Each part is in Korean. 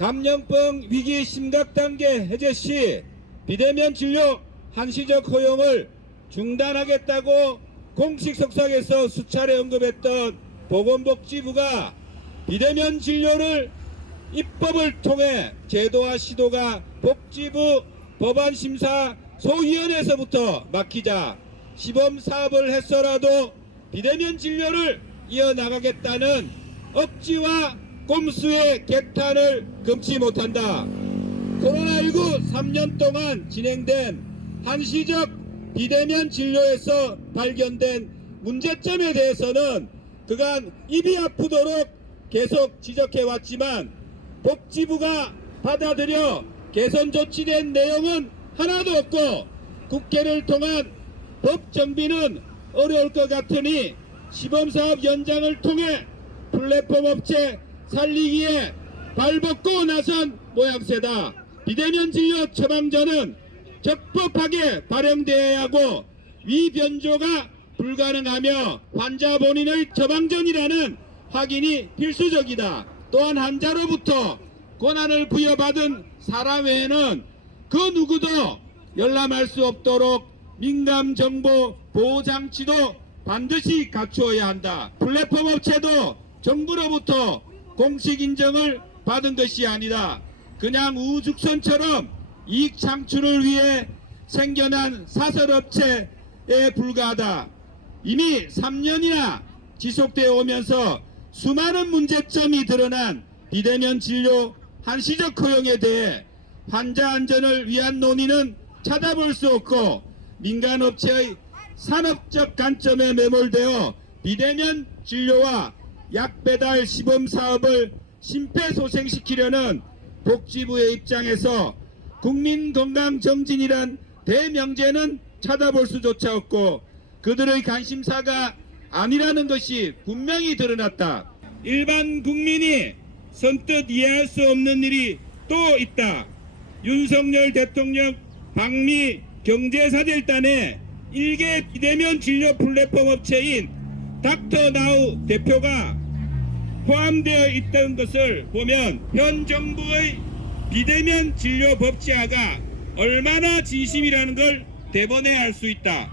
감염병 위기 심각 단계 해제 시 비대면 진료 한시적 허용을 중단하겠다고 공식 석상에서 수차례 언급했던 보건복지부가 비대면 진료를 입법을 통해 제도화 시도가 복지부 법안심사 소위원회에서부터 막히자 시범 사업을 했어라도 비대면 진료를 이어나가겠다는 억지와 꼼수의 개탄을 금치 못한다. 코로나19 3년 동안 진행된 한시적 비대면 진료에서 발견된 문제점에 대해서는 그간 입이 아프도록 계속 지적해 왔지만 복지부가 받아들여 개선 조치된 내용은 하나도 없고 국회를 통한 법 정비는 어려울 것 같으니 시범사업 연장을 통해 플랫폼 업체 살리기에 발벗고 나선 모양새다. 비대면 진료 처방전은 적법하게 발행되어야 하고 위변조가 불가능하며 환자 본인의 처방전이라는 확인이 필수적이다. 또한 환자로부터 권한을 부여받은 사람 외에는 그 누구도 열람할 수 없도록 민감 정보 보호 장치도 반드시 갖추어야 한다. 플랫폼 업체도 정부로부터 공식 인정을 받은 것이 아니다. 그냥 우죽선처럼 이익 창출을 위해 생겨난 사설업체에 불과하다. 이미 3년이나 지속되어 오면서 수많은 문제점이 드러난 비대면 진료 한시적 허용에 대해 환자 안전을 위한 논의는 찾아볼 수 없고 민간업체의 산업적 관점에 매몰되어 비대면 진료와 약 배달 시범 사업을 심폐소생시키려는 복지부의 입장에서 국민 건강 정진이란 대명제는 찾아볼 수조차 없고 그들의 관심사가 아니라는 것이 분명히 드러났다. 일반 국민이 선뜻 이해할 수 없는 일이 또 있다. 윤석열 대통령 방미 경제사절단에 일개 비대면 진료 플랫폼 업체인 닥터나우 대표가 포함되어 있던 것을 보면 현 정부의 비대면 진료 법제화가 얼마나 진심이라는 걸 대번에 알 수 있다.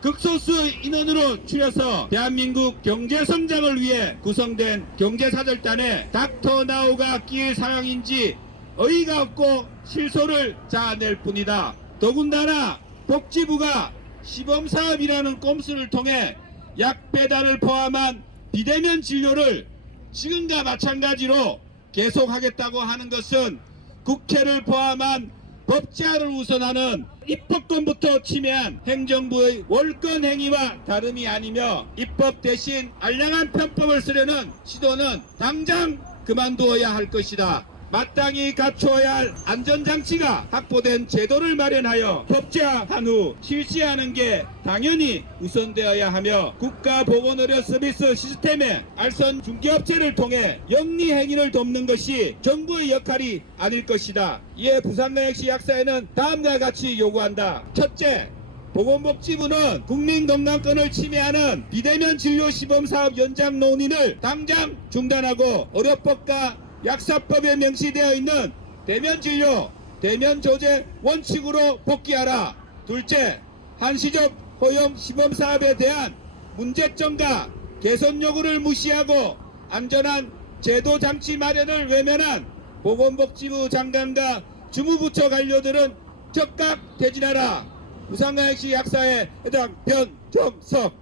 극소수 인원으로 추려서 대한민국 경제 성장을 위해 구성된 경제사절단에 닥터 나우가 끼일 상황인지 어이가 없고 실소를 자아낼 뿐이다. 더군다나 복지부가 시범사업이라는 꼼수를 통해 약 배달을 포함한 비대면 진료를 지금과 마찬가지로 계속하겠다고 하는 것은 국회를 포함한 법제화를 우선하는 입법권부터 침해한 행정부의 월권 행위와 다름이 아니며 입법 대신 알량한 편법을 쓰려는 시도는 당장 그만두어야 할 것이다. 마땅히 갖추어야 할 안전장치가 확보된 제도를 마련하여 법제화한 후 실시하는 게 당연히 우선되어야 하며 국가보건의료 서비스 시스템의 알선 중개업체를 통해 영리 행위를 돕는 것이 정부의 역할이 아닐 것이다. 이에 부산광역시 약사에는 다음과 같이 요구한다. 첫째, 보건복지부는 국민건강권을 침해하는 비대면 진료 시범 사업 연장 논의를 당장 중단하고 의료법과 약사법에 명시되어 있는 대면 진료, 대면 조제 원칙으로 복귀하라. 둘째, 한시적 허용 시범 사업에 대한 문제점과 개선 요구를 무시하고 안전한 제도 장치 마련을 외면한 보건복지부 장관과 주무부처 관료들은 적각 퇴진하라. 부산광역시 약사의 해당 변정석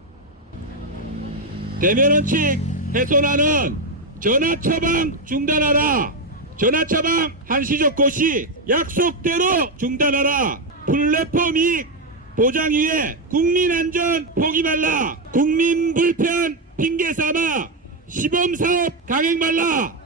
대면 원칙 훼손하는 전화 처방 중단하라. 전화 처방 한시적 고시 약속대로 중단하라. 플랫폼 이익 보장 위에 국민 안전 포기 말라. 국민 불편 핑계 삼아 시범 사업 강행 말라.